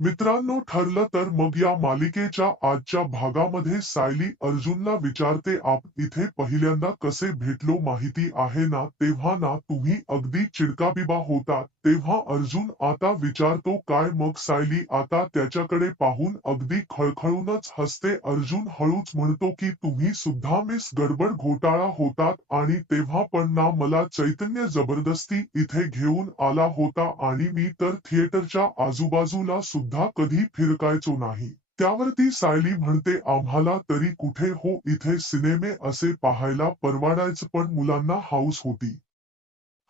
मित्रांनो, ठरलं तर मग या मालिकेच्या आजच्या भागामध्ये सायली अर्जुनला विचारते, आप इथे पहिल्यांदा कसे भेटलो माहिती आहे ना? तेव्हा ना तुम्ही अगदी चिडकाबिबा होतात. तेव्हा अर्जुन आता विचारतो काय? मग सायली आता त्याच्याकडे पाहून अगदी खळखळूनच हसते. अर्जुन हळूच म्हणतो की तुम्ही सुद्धा मिस गडबड घोटाळा होतात आणि तेव्हा पण ना मला चैतन्य जबरदस्ती इथे घेऊन आला होता आणि मी तर थिएटरच्या आजूबाजूला सुद्धा कधी फिरकायचो नाही. त्यावरती सायली म्हणते, आम्हाला तरी कुठे हो, इथे सिनेमे असे पाहायला परवडायचं पण मुलांना हौस होती.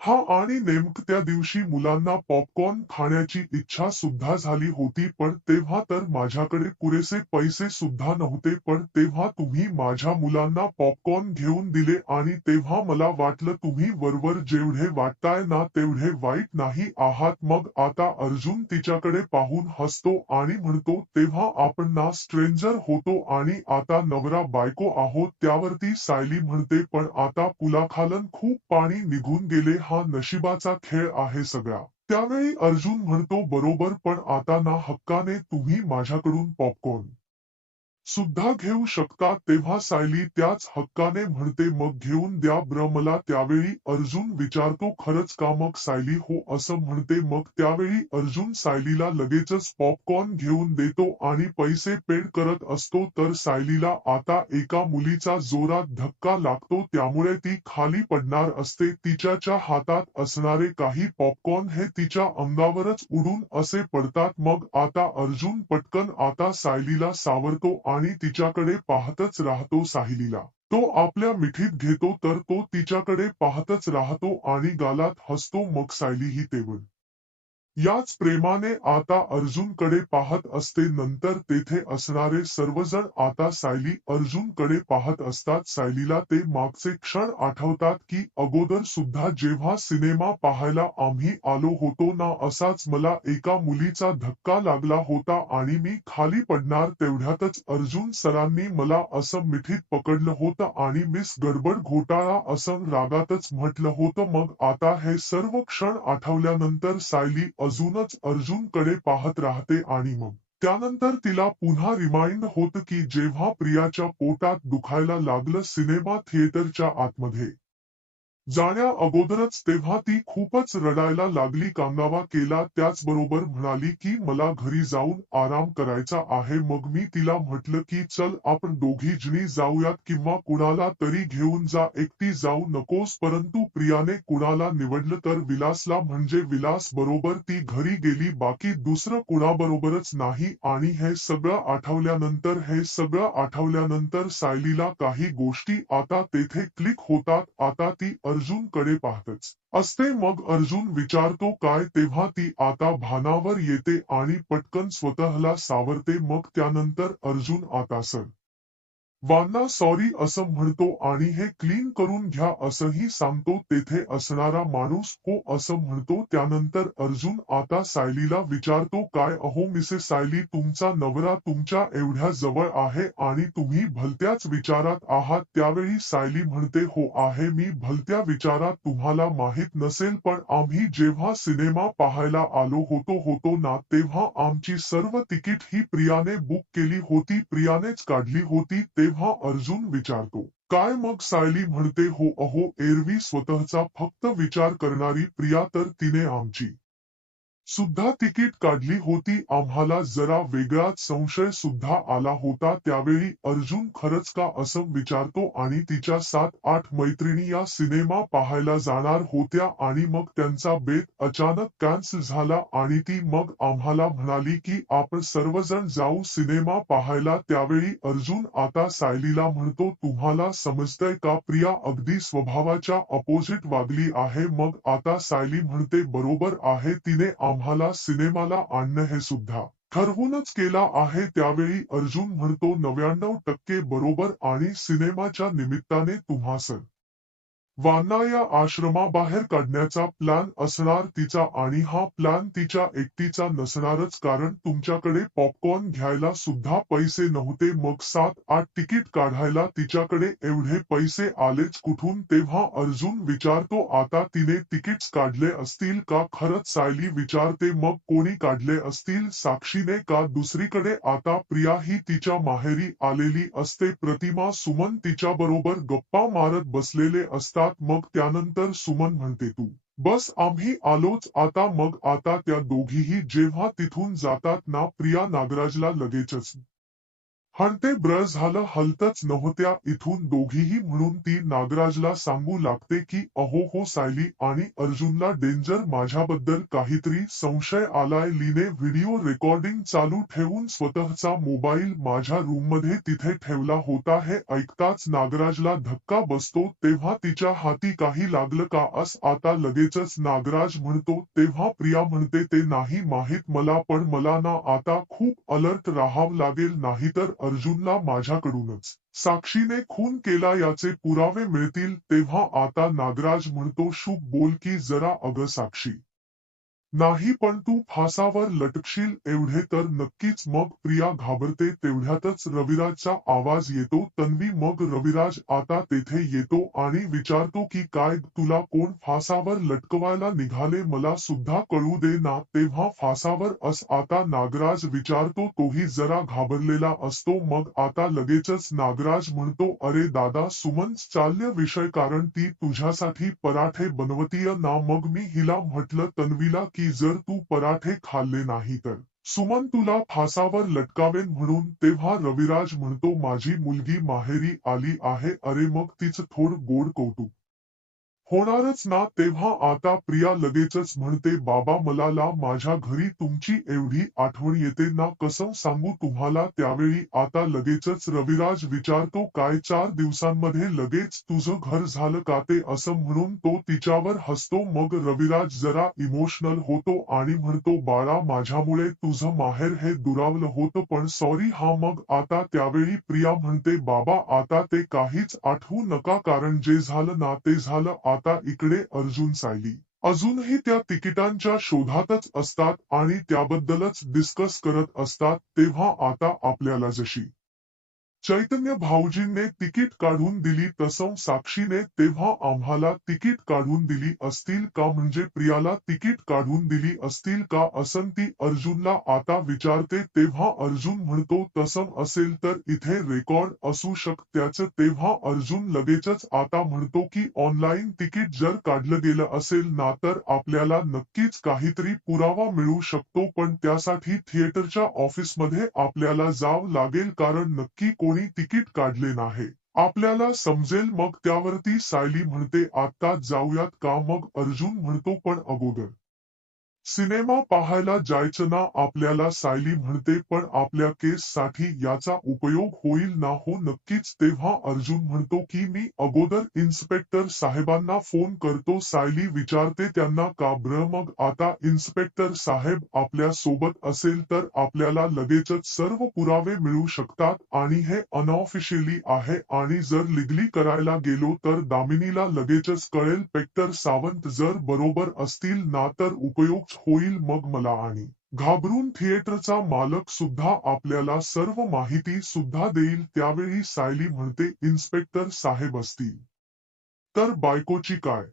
हां, आणि नेमकं त्या दिवशी मुलांना पॉपकॉर्न खाण्याची इच्छा सुद्धा झाली होती. पण तेव्हा तर माझ्याकडे पुरेसे पैसे सुद्धा नव्हते. पण तेव्हा तुम्ही माझ्या मुलांना पॉपकॉर्न घेऊन दिले आणि तेव्हा मला वाटलं तुम्ही वरवर जेवढे वाटताय ना तेवढे वाईट नाही आहात. मग आता अर्जुन तिच्याकडे पाहून हसतो आणि म्हणतो, तेव्हा आपण ना स्ट्रेंजर होतो आणि आता नवरा बायको आहोत. त्यावरती सायली म्हणते, पण आता पुलाखालून खूप पाणी निघून गेले. हा नशिबाचा खेळ आहे सगळा. त्यावेळी अर्जुन म्हणतो, बरोबर, पण आता ना हक्काने तुम्ही माझ्याकडून पॉपकॉर्न सुद्धा घेऊ शकता. तेव्हा सायली त्याच हक्काने म्हणते, मग घेऊन द्या ब्र मला. त्यावेळी अर्जुन विचारतो, खरंच का? मग सायली हो असं म्हणते. मग त्यावेळी अर्जुन सायलीला लगेचच पॉपकॉर्न घेऊन देतो आणि पैसे पेड करत असतो. तर सायलीला आता एका मुलीचा जोरात धक्का लागतो. त्यामुळे ती खाली पडणार असते. तिच्याच्या हातात असणारे काही पॉपकॉर्न हे तिच्या अंगावरच उडून असे पडतात. मग आता अर्जुन पटकन आता सायलीला सावरतो आणि तिच्याकडे पाहतच राहतो सायलीला. तो आपल्या मिठीत घेतो तर तो तिच्याकडे पाहतच राहतो आणि गालात हसतो. मग सायलीही तेवढ याच प्रेमाने आता अर्जुनकडे पाहत असते. नंतर तेथे असणारे सर्वजण आता सायली अर्जुनकडे पाहत असतात. सायलीला ते मागचे क्षण आठवतात की अगोदर सुद्धा जेव्हा सिनेमा पाहायला आम्ही आलो होतो ना, असाच मला एका मुलीचा धक्का लागला होता आणि मी खाली पडणार तेवढ्यातच अर्जुन सरांनी मला असं मिठीत पकडलं होतं आणि मिस गडबड घोटाळा असं रागातच म्हटलं होतं. मग आता हे सर्व क्षण आठवल्यानंतर सायली अजूनच अर्जुनकडे पाहत राहते आणि मग त्यानंतर तिला पुन्हा रिमाइंड होतं की जेव्हा प्रियाच्या पोटात दुखायला लागलं सिनेमा थिएटरच्या आतमध्ये जाण्या अगोदरच, तेव्हा ती खूपच रडायला लागली. कांगावा केला. त्याचबरोबर म्हणाली की मला घरी जाऊन आराम करायचा आहे. मग मी तिला म्हटलं की चल आपण दोघी जणी जाऊयात किंवा कुणाला तरी घेऊन जा, एकटी जाऊ नकोस. परंतु प्रियाने कुणाला निवडलं तर विलासला. म्हणजे विलास बरोबर ती घरी गेली, बाकी दुसरं कुणाबरोबरच नाही. आणि हे सगळं आठवल्यानंतर सायलीला काही गोष्टी आता तेथे क्लिक होतात. आता ती अर्जुनकडे पाहतच असते. मग अर्जुन विचारतो काय? तेव्हा ती आता भानावर येते आणि पटकन स्वतःला सावरते. मग त्यानंतर अर्जुन आता सर वांना सॉरी असं म्हणतो आणि हे क्लीन करून घ्या असंही सांगतो. तेथे असणारा माणूस हो असं म्हणतो. त्यानंतर अर्जुन आता सायलीला विचारतो, काय अहो मिसेस सायली, तुमचा नवरा तुमच्या एवढ्या जवळ आहे आणि तुम्ही भलत्याच विचारात आहात. त्यावेळी सायली म्हणते, हो आहे मी भलत्या विचारात. तुम्हाला माहित नसेल पण आम्ही जेव्हा सिनेमा पाहायला होतो ना, तेव्हा आमची सर्व तिकीट ही प्रियाने बुक केली होती, प्रियानेच काढली होती. तेव्हा अर्जुन विचारतो, काय? मग सायली म्हणते, हो अहो एरवी स्वतःचा फक्त विचार करणारी प्रिया, तर तिने आमची सुद्धा तिकीट काढली होती. आम्हाला जरा वेगळाच संशय सुद्धा आला होता. त्यावेळी अर्जुन खरंच का असं विचारतो आणि तिच्या 7-8 मैत्रिणी या सिनेमा पाहायला जाणार होत्या आणि मग त्यांचा बेत अचानक कॅन्सल झाला आणि ती मग आम्हाला म्हणाली की आपण सर्वजण जाऊ सिनेमा पाहायला. त्यावेळी अर्जुन आता सायलीला म्हणतो, तुम्हाला समजतंय का? प्रिया अगदी स्वभावाच्या अपोजिट वागली आहे. मग आता सायली म्हणते, बरोबर आहे, तिने आम्हाला सिनेमाला आणणं हे सुद्धा ठरवूनच केला आहे. त्यावेळी अर्जुन म्हणतो, 99% बरोबर आणि सिनेमाच्या निमित्ताने तुम्हास वांना या आश्रमाबाहेर काढण्याचा प्लॅन असणार तिचा आणि हा प्लॅन तिच्या एकटीचा नसणारच कारण तुमच्याकडे पॉपकॉर्न घ्यायला सुद्धा पैसे नव्हते मग 7-8 तिकीट काढायला तिच्याकडे एवढे पैसे आलेच कुठून तेव्हा अर्जुन विचारतो आता तिने तिकीट्स काढले असतील का खरंच सायली विचारते मग कोणी काढले असतील साक्षीने का दुसरीकडे आता प्रिया ही तिच्या माहेरी आलेली असते प्रतिमा सुमन तिच्याबरोबर गप्पा मारत बसलेले असतात मग त्यानंतर सुमन म्हणते तू बस आम्ही आलोच आता मग आता त्या दोघीही जेव्हा तिथून जातात ना प्रिया नागराजला लगेचच हणते ब्र झालं हलतच नव्हत्या इथून दोघीही म्हणून ती नागराजला सांगू लागते की अहो हो सायली आणि अर्जुनला डेंजर माझ्याबद्दल काहीतरी संशय आलाय लीने व्हिडिओ रेकॉर्डिंग चालू ठेवून स्वतःचा मोबाईल माझ्या रूममध्ये तिथे ठेवला होता हे ऐकताच नागराजला धक्का बसतो तेव्हा तिच्या हाती काही लागलं का आता लगेचच नागराज म्हणतो तेव्हा प्रिया म्हणते ते नाही माहित मला पण मला ना आता खूप अलर्ट राहावं लागेल नाहीतर अर्जुनला माझ्याकडूनच साक्षीने खून केला याचे पुरावे मिळतील तेव्हा आता नागराज म्हणतो शुभ बोल की जरा अगं साक्षी नाही पण तू फासावर लटकशील एवढे तर नक्कीच मग प्रिया घाबरते तेवढ्यातच रविराजचा आवाज येतो तन्वी मग रविराज आता तेथे येतो आणि विचारतो की काय तुला कोण फासावर लटकवायला निघाले मला सुद्धा कळू दे ना तेव्हा फासावर आता नागराज विचारतो तोही जरा घाबरलेला असतो मग आता लगेचच नागराज म्हणतो अरे दादा सुमनच चालय विषय कारण ती तुझ्यासाठी पराठे बनवतीय ना मग मी हिला म्हटलं तन्वीला की जर तू पराठे खाल्ले नाही तर सुमन तुला फासावर लटकावेन म्हणून तेव्हा रविराज म्हणतो माझी मुलगी माहेरी आली आहे अरे मग तिचं थोडं गोड कौतुक होणारच ना तेव्हा आता प्रिया लगेचच म्हणते बाबा मला माझ्या घरी तुमची एवढी आठवण येते ना कसं सांगू तुम्हाला त्यावेळी आता लगेचच रविराज विचारतो काय 4 दिवसांमध्ये लगेच तुझं घर झालं का ते असं म्हणून तो तिच्यावर हसतो मग रविराज जरा इमोशनल होतो आणि म्हणतो बाळा माझ्यामुळे तुझं माहेर हे दुरावलं होतं पण सॉरी हा मग आता त्यावेळी प्रिया म्हणते बाबा आता ते काहीच आठवू नका कारण जे झालं ना ते झालं आता इकडे अर्जुन सायली अजूनही त्या तिकिटांच्या शोधातच असतात आणि त्याबद्दलच डिस्कस करत असतात तेव्हा आता आपल्याला जशी चैतन्य भाऊजींनी तिकीट काढून दिली तसं साक्षीने तेव्हा आम्हाला तिकीट काढून दिली असतील का म्हणजे प्रियाला तिकीट काढून दिली असतील का असं ती अर्जुनला आता विचारते तेव्हा अर्जुन म्हणतो तसं असेल तर इथे रेकॉर्ड असू शकत्याचं तेव्हा अर्जुन लगेचच आता म्हणतो की ऑनलाईन तिकीट जर काढलं गेलं असेल ना तर आपल्याला नक्कीच काहीतरी पुरावा मिळू शकतो पण त्यासाठी थिएटरच्या ऑफिसमध्ये आपल्याला जावं लागेल कारण नक्की कोणी तिकीट काढले नाही आपल्याला समजेल मग त्यावरती सायली म्हणते आत्ताच जाऊयात का मग अर्जुन म्हणतो पण अगोदर सिनेमा पाहायला जायचं ना आपल्याला सायली म्हणते पण आपल्या केससाठी याचा उपयोग होईल ना हो नक्कीच तेव्हा अर्जुन म्हणतो की मी अगोदर इन्स्पेक्टर साहेबांना फोन करतो सायली विचारते त्यांना का ब्र मग आता इन्स्पेक्टर साहेब आपल्या सोबत असेल तर आपल्याला लगेचच सर्व पुरावे मिळू शकतात आणि हे अनऑफिशियली आहे आणि जर लिगली करायला गेलो तर दामिनीला लगेचच कळेल पेक्टर सावंत जर बरोबर असतील ना तर उपयोग होईल मग मला आणि घाबरून थिएटरचा मालक सुद्धा आपल्याला सर्व माहिती सुद्धा देईल त्यावेळी सायली म्हणते इन्स्पेक्टर साहेब असतील तर बायकोची काय